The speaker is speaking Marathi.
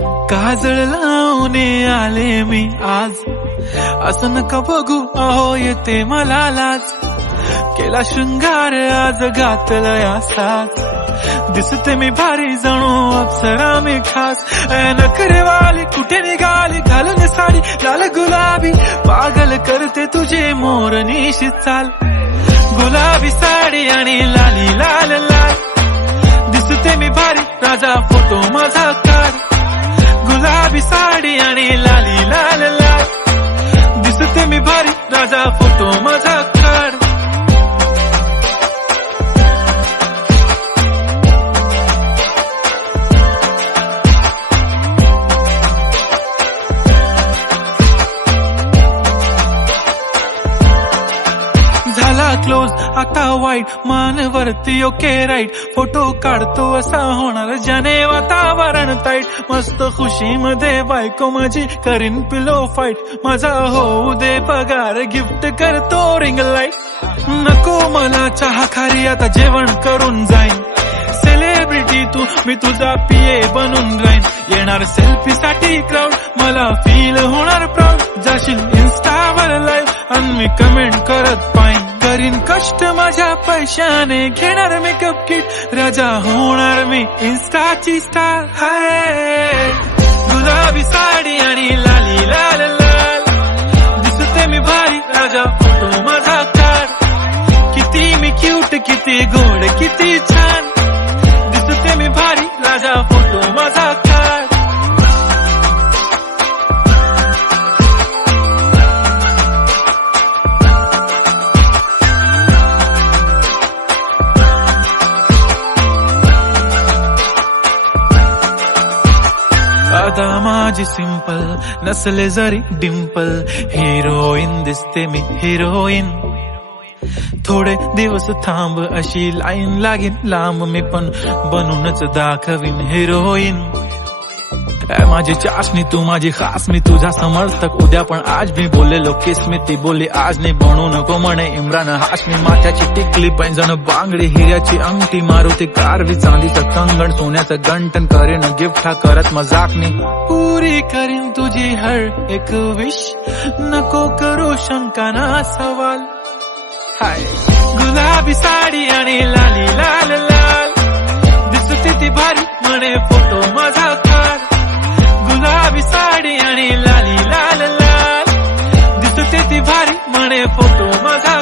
काजळ लावून आले मी आज, असं नका बघू अहो येते मला लाज. केला शृंगार आज घातलंय असाच, दिसते मी भारी जणू अप्सरा मी खास. नखरेवाली कुठे निघाली घालून साडी लाल गुलाबी, पागल करते तुझे मोरनीशी चाल. गुलाबी साडी आणि लाली लाल लाल, दिसते मी भारी राजा फोटो माझा काढ. गुलाबी साडी आणि लाली लाल लाल, दिसते मी भारी राजा फोटो माझा काढ. झाला क्लोज आता वाईट, मानवरती ओके राईट. फोटो काढतो असा होणार ज्याने वातावरण ताईट. मस्त खुशी मध्ये बायको माझी करीन पिलो फाईट. माझा होऊ दे पगार गिफ्ट करतो रिंग लाईट. नको मला चहा खारी आता जेवण करून जाईन. सेलिब्रिटी तू मी तुझा पिये बनून राहीन. येणार सेल्फी साठी क्राऊड मला फील होणार प्राऊड. जाशील इन्स्टावर लाईव्ह आणि मी कमेंट करत पाईन. करीन कष्ट माझ्या पैशाने घेणार मेकअप किट. राजा होणार मी इन्स्टाची स्टार. हाय गुलाबी साडी आणि लाली लाल लाल, दिसते मी भारी राजा फोटो माझा काढ. किती मी क्यूट किती गोड किती छान, दिसते मी भारी राजा फोटो माझा काढ. आता माझी सिंपल नसले जरी डिंपल, हिरोईन दिसते मी हिरोईन. थोडे दिवस थांब अशी लाईन लागेल लांब, मी पण बनूनच दाखवीन हिरोईन. माझी चाशनी तू माझी खास, मी तुझा समर्थक उद्या पण आज मी बोललेलो किस मी ती बोलली आज नाही. बनू नको म्हणे इम्रान हाशमी. माथ्याची टिकली पैंजण बांगडी हिऱ्याची अंगठी, मारुती कारवी चांदीचं कंगण सोन्याचं गंटन. करीन गिफ्ट हा करत मजाकनी, पुरी करीन तुझी हर एक विश. नको करू शंका ना सवाल. हाय गुलाबी साडी आणि लाली लाल लाल, दिसते ती भारी म्हणे फोटो माझा काढ. गुलाबी साडी आणि लाली लाल लाल, दिसते ती भारी म्हणे फोटो माझा.